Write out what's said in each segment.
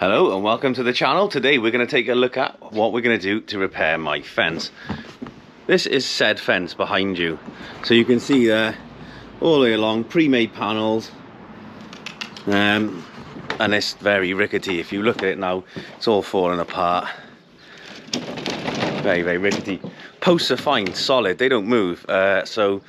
Hello and welcome to the channel. Today we're going to take a look at what we're going to do to repair my fence. This is said fence behind you. So you can see there all the way along pre-made panels, and it's very rickety. If you look at it now, it's all falling apart. Very rickety. Posts are fine, solid, they don't move. So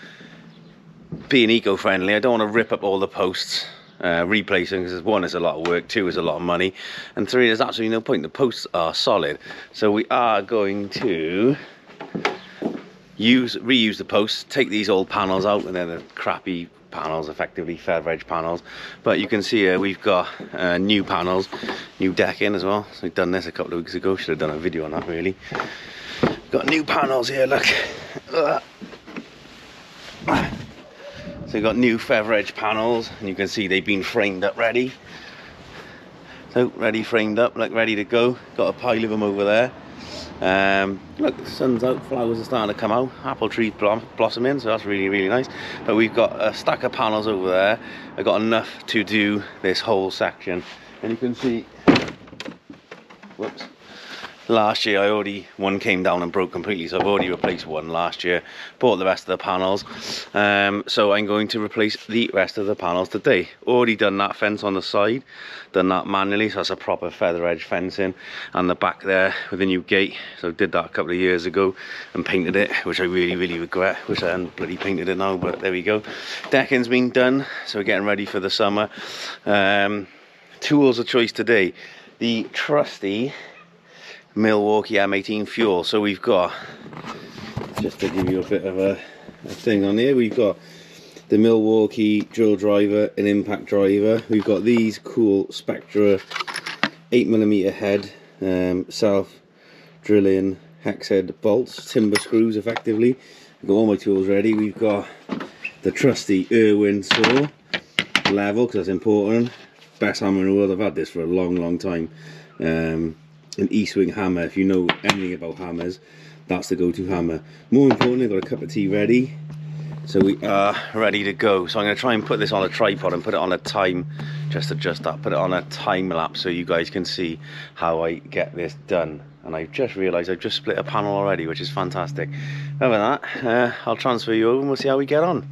being eco-friendly, I don't want to rip up all the posts. Replacing, because one is a lot of work, two is a lot of money, and three, there's absolutely no point. The posts are solid, so we are going to reuse the posts, take these old panels out, and then the crappy panels, effectively feather edge panels. But you can see here we've got new panels, new decking as well. So we've done this a couple of weeks ago. Should have done a video on that really. Got new panels here, look. So we've got new feather edge panels, and you can see they've been framed up ready. So ready, framed up, like ready to go. Got a pile of them over there. Look, the sun's out, flowers are starting to come out, apple trees blossoming, so that's really nice. But we've got a stack of panels over there. I got enough to do this whole section, and you can see, whoops. Last year one came down and broke completely, so I've already replaced one last year, bought the rest of the panels. So I'm going to replace the rest of the panels today. Already done that fence on the side, done that manually, so that's a proper feather edge fencing, and the back there with a new gate. So I did that a couple of years ago and painted it, which I really regret. Wish I hadn't bloody painted it now, but there we go. Decking's been done, so we're getting ready for the summer. Tools of choice today, the trusty Milwaukee M18 fuel. So we've got, just to give you a bit of a thing on here, we've got the Milwaukee drill driver and impact driver. We've got these cool Spectra 8mm head self drilling hex head bolts, timber screws effectively. I've got all my tools ready. We've got the trusty Irwin saw, level, because that's important. Best hammer in the world. I've had this for a long time. An E-swing hammer. If you know anything about hammers, that's the go-to hammer. More importantly, I've got a cup of tea ready, so we are ready to go. So I'm going to try and put this on a tripod and put it on a time, just adjust that, put it on a time lapse so you guys can see how I get this done. And I've just realised I've just split a panel already, which is fantastic. Other than that, I'll transfer you over and we'll see how we get on.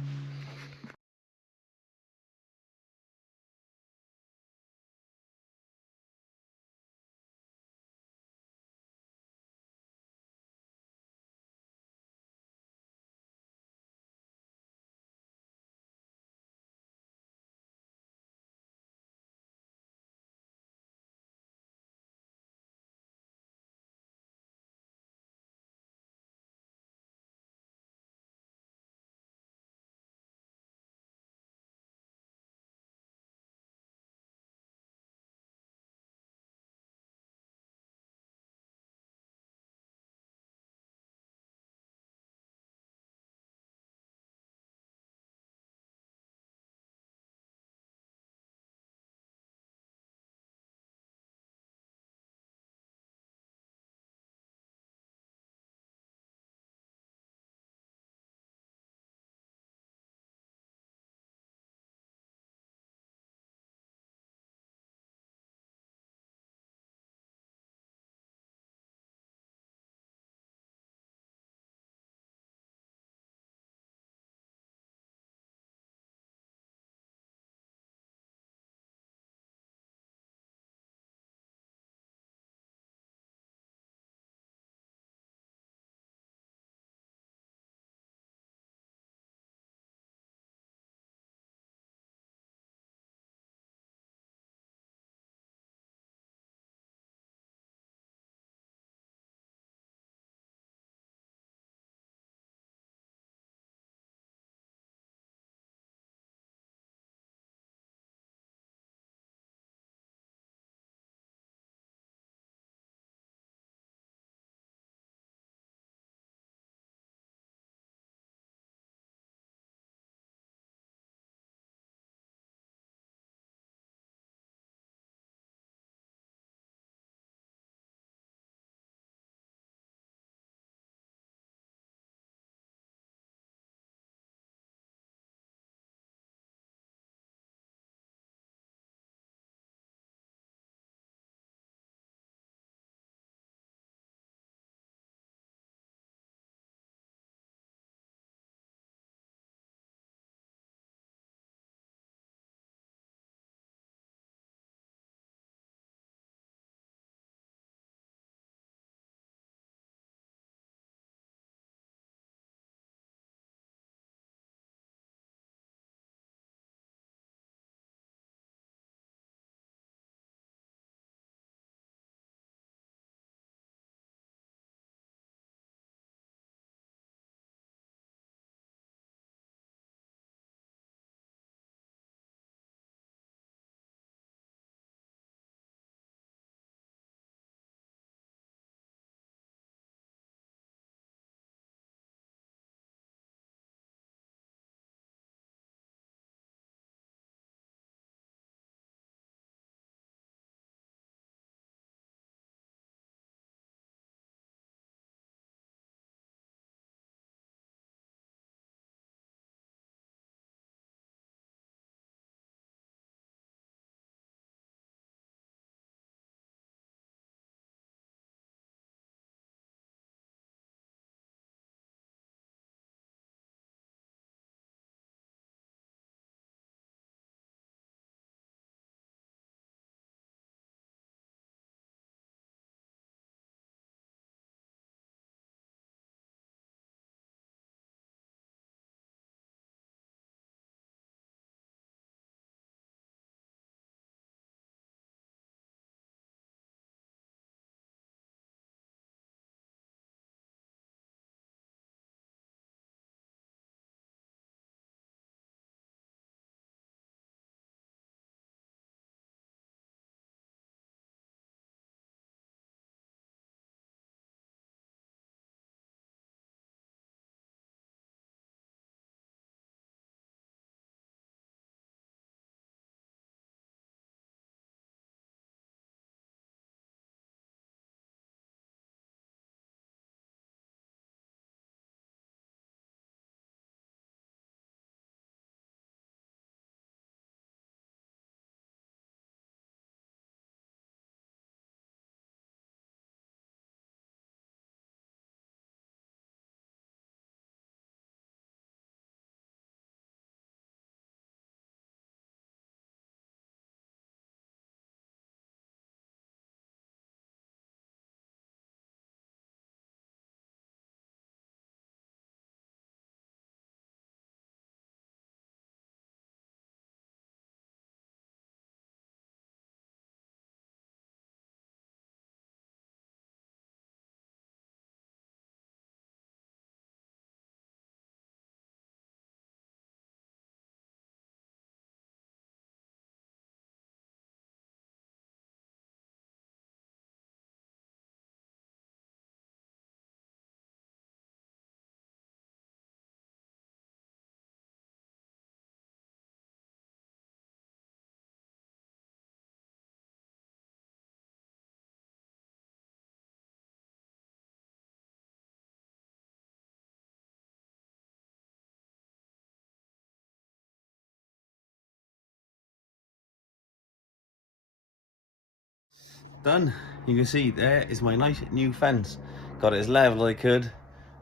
done. You can see there is my nice new fence. Got it as level as I could.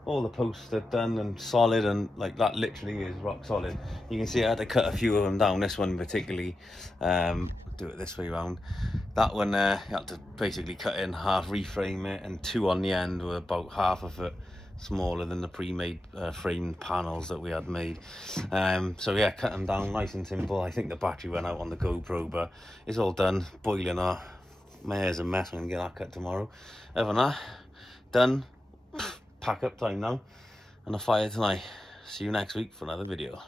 All the posts are done and solid, and like that literally is rock solid. You can see I had to cut a few of them down. This one particularly, do it this way around. That one you had to basically cut it in half, reframe it, and two on the end were about half a foot smaller than the pre-made framed panels that we had made. So yeah, cut them down nice and simple. I think the battery went out on the GoPro, but it's all done. Boiling hot. My hair's a mess. I'm gonna get that cut tomorrow. Other than that, done. Pack up time now, and a fire tonight. See you next week for another video.